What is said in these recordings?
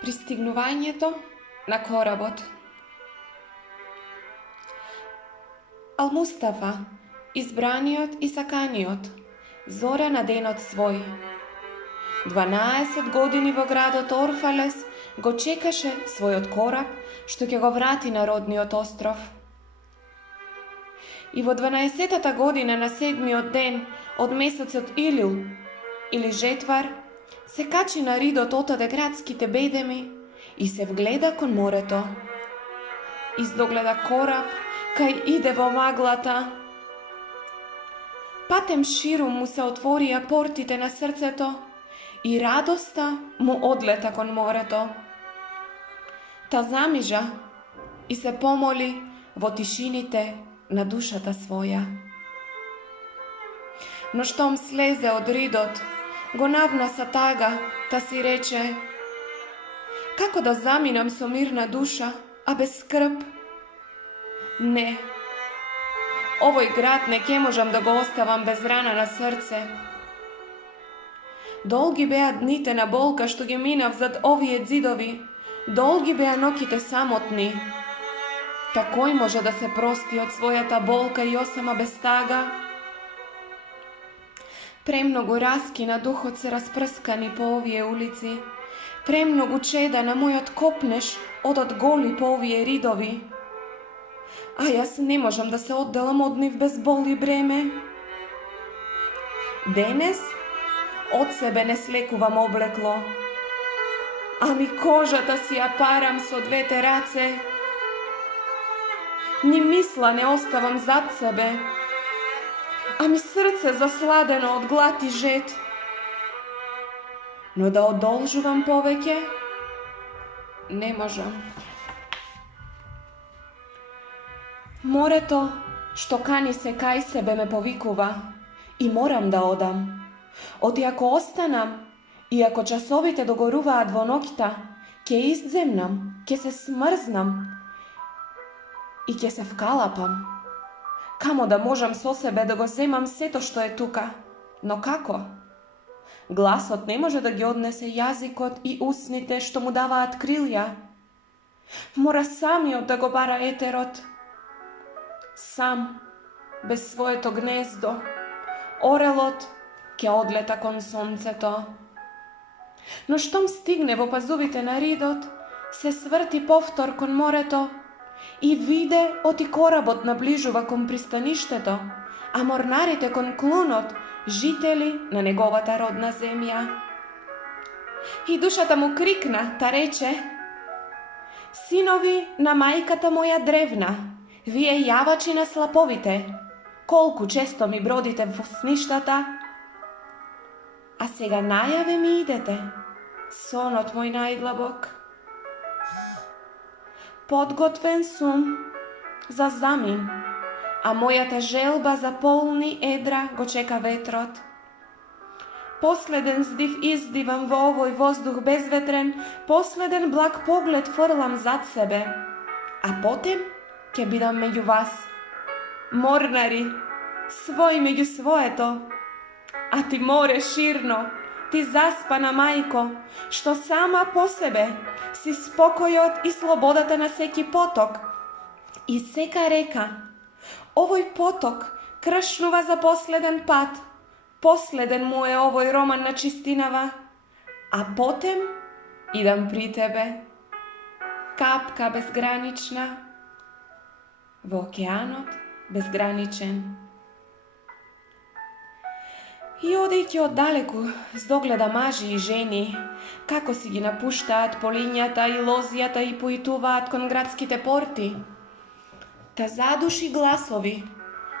Пристигнувањето на коработ. Ал-Мустафа, избраниот и саканиот, зора на денот свој. 12 години во градот Орфалес го чекаше својот кораб, што ќе го врати на родниот остров. И во 12-та година на 7-миот ден од месецот Илил, или Жетвар, се качи на ридот отаде градските бедеми и се вгледа кон морето. Издогледа кораб кај иде во маглата. Патем ширум му се отворија портите на срцето и радоста му одлета кон морето. Та замижа и се помоли во тишините на душата своја. Но штом слезе од ридот, го навнаса тага, та си рече: како да заминам со мирна душа, а без скрб? Не, овој град не ке можам да го оставам без рана на срце. Долги беа дните на болка што ги минав зад овие ѕидови, долги беа ноќите самотни. Та кој може да се прости од својата болка и осама без тага? Премногу раски на духот се распрскани по овие улици, премногу чеда на мојот копнеш одат голи по овие ридови. А јас не можам да се одделам од нив без бол и бреме. Денес од себе не слекувам облекло, ами кожата си ја парам со двете раце. Ни мисла не оставам зад себе, ами срце засладено од глад и жет. Но да одолжувам повеќе, не можам. Морето што кани се кај себе ме повикува и морам да одам. Оти ако останам и ако часовите догоруваат во ноќта, ќе изземнам, ќе се смрзнам и ќе се вкалапам. Камо да можам со себе да го земам сето што е тука, но како? Гласот не може да ги однесе јазикот и усните што му даваат крилја. Мора самиот да го бара етерот. Сам, без своето гнездо, орелот ќе одлета кон сонцето. Но штом стигне во пазувите на ридот, се сврти повтор кон морето и виде оти коработ наближува кон пристаништето, а морнарите кон клунот, жители на неговата родна земја. И душата му крикна, та рече: синови на мајката моја древна, вие јавачи на слаповите, колку често ми бродите во сништата, а сега најаве ми идете, сонот мој најдлабок. Подготвен сум за замин, а мојата желба за полни едра го чека ветрот. Последен здив издивам во овој воздух безветрен, последен благ поглед фрлам зад себе, а потем ќе бидам меѓу вас, морнари, свој меѓу своето. А ти море ширно, ти заспана мајко, што сама по себе си спокојот и слободата на секи поток и сека река. Овој поток кршнува за последен пат, последен му е овој роман на чистинава, а потем идам при тебе, капка безгранична во океанот безграничен. И одејќи оддалеку, здогледа мажи и жени, како си ги напуштаат полињата и лозијата и поитуваат кон градските порти. Та задуши гласови,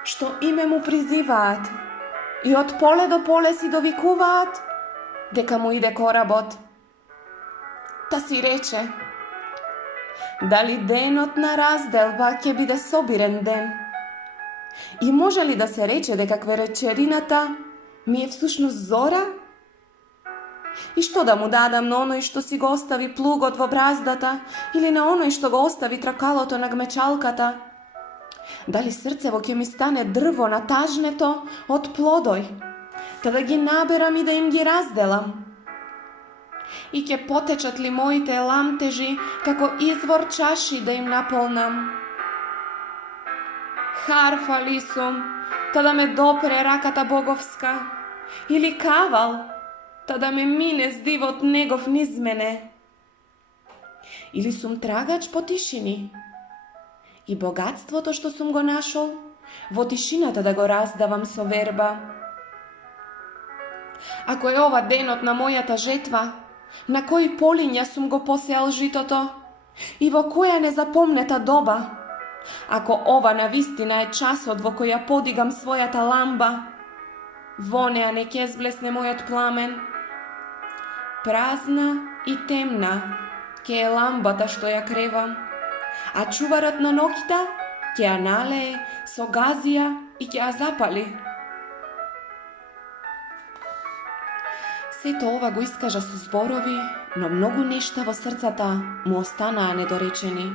што име му призиваат и од поле до поле си довикуваат дека му иде коработ. Та си рече: дали денот на разделба ќе биде собирен ден? И може ли да се рече дека вечерината ми е всушност зора? И што да му дадам на оној што си го остави плугот во браздата или на оној што го остави тракалото на гмечалката? Дали срцево ќе ми стане дрво на тажнето од плодој, та да ги наберам и да им ги разделам? i ќе потечат ли моите ламтежи како извор чаши да им наполнам. Харфа ли сум, та да ме допре раката боговска, или кавал, та да ме мине с дивот негов низ мене. Или сум трагач по тишини, и богатството што сум го нашол, во тишината да го раздавам со верба. Ако е ова денот на мојата жетва, на кои полиња сум го посеал житото и во која незапомнета доба, ако ова навистина е часот во која подигам својата ламба, во неа не ќе зблесне мојот пламен. Празна и темна ќе е ламбата што ја кревам, а чуварот на ноќта ќе ја налее со газија и ќе ја запали. Сето ова го искажа со зборови, но многу нешта во срцата му останаа недоречени.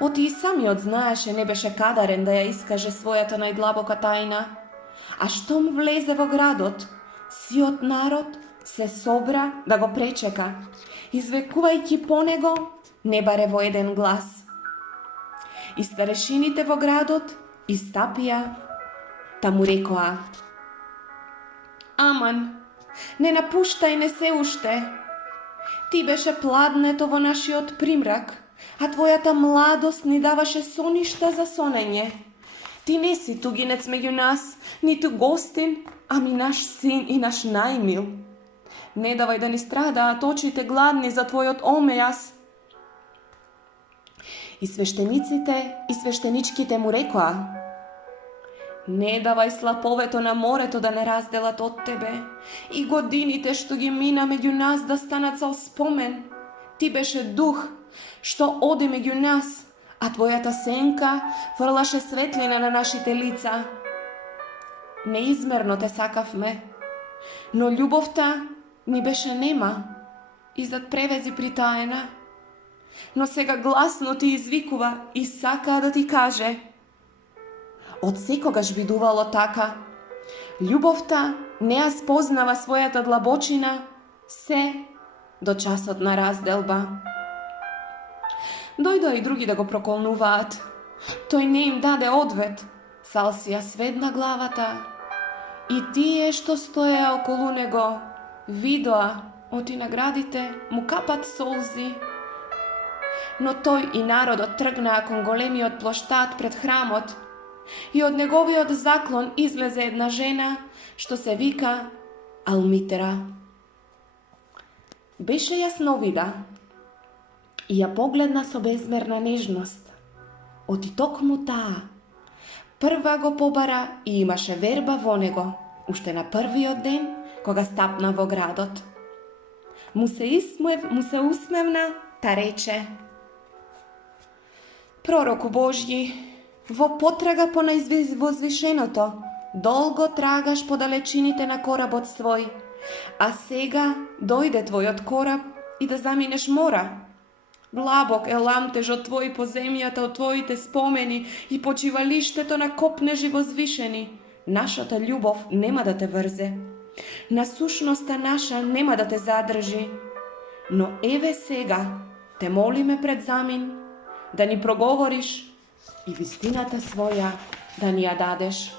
Оти и самиот знаеше не беше кадарен да ја искаже својата најдлабока тајна. А штом влезе во градот, сиот народ се собра да го пречека, извекувајќи по него не баре во еден глас. И старешините во градот истапија, та му рекоа: Аман, не напуштај не се уште. Ти беше пладнето во нашиот примрак, а твојата младост ни даваше соништа за сонење. Ти не си тугинец меѓу нас, ниту гостин, ами наш син и наш најмил. Не давај да ни страдаат очите гладни за твојот омејас. И свештениците и свештеничките му рекоа: Не давај слаповето на морето да не разделат од тебе и годините што ги мина меѓу нас да станат цел спомен. Ти беше дух што оде меѓу нас, а твојата сенка фрлаше светлина на нашите лица. Неизмерно те сакавме, но љубовта ни беше нема и зад превези притаена. Но сега гласно ти извикува и сака да ти каже: Од секогаш бидувало така. Љубовта не ја спознава својата длабочина се до часот на разделба. Дојдоа и други да го проколнуваат. Тој не им даде одвет, сал си ја сведна главата. И тие што стоеа околу него видоа оти наградите му капат солзи. Но тој и народот тргнаа кон големиот плоштад пред храмот, и од неговиот заклон излезе една жена што се вика Алмитера. Беше јасновида и ја погледна со безмерна нежност. Оти токму таа прва го побара и имаше верба во него, уште на првиот ден кога стапна во градот. Му се усмевна, та рече: Пророку Божји, во потрага по највозвишеното, долго трагаш по далечините на коработ свој, а сега дојде твојот кораб и да заминеш мора. Длабок е ламтежот твој по земјата од твоите спомени и почивалиштето на копнежи возвишени. Нашата љубов нема да те врзе. Насушноста наша нема да те задржи. Но еве сега те молиме пред замин да ни проговориш и вистината своја да ни ја дадеш.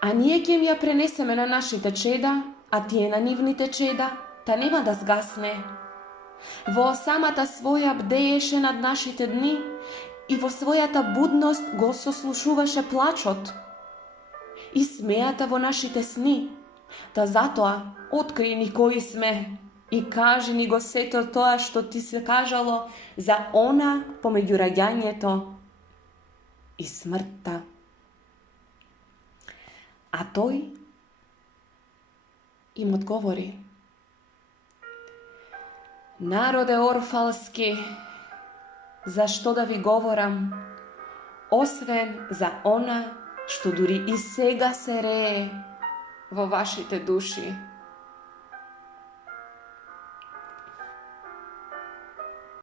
А ние ќе ја пренесеме на нашите чеда, а тие на нивните чеда, та нема да згасне. Во самата своја бдееше над нашите дни и во својата будност го сослушуваше плачот и смејата во нашите сни. Та затоа откри ни кои сме и кажи ни го сето тоа што ти се кажало за она помеѓу раѓањето и смртта. А тој им одговори: Народе орфалски, зашто да ви говорам, освен за она што дури и сега се рее во вашите души.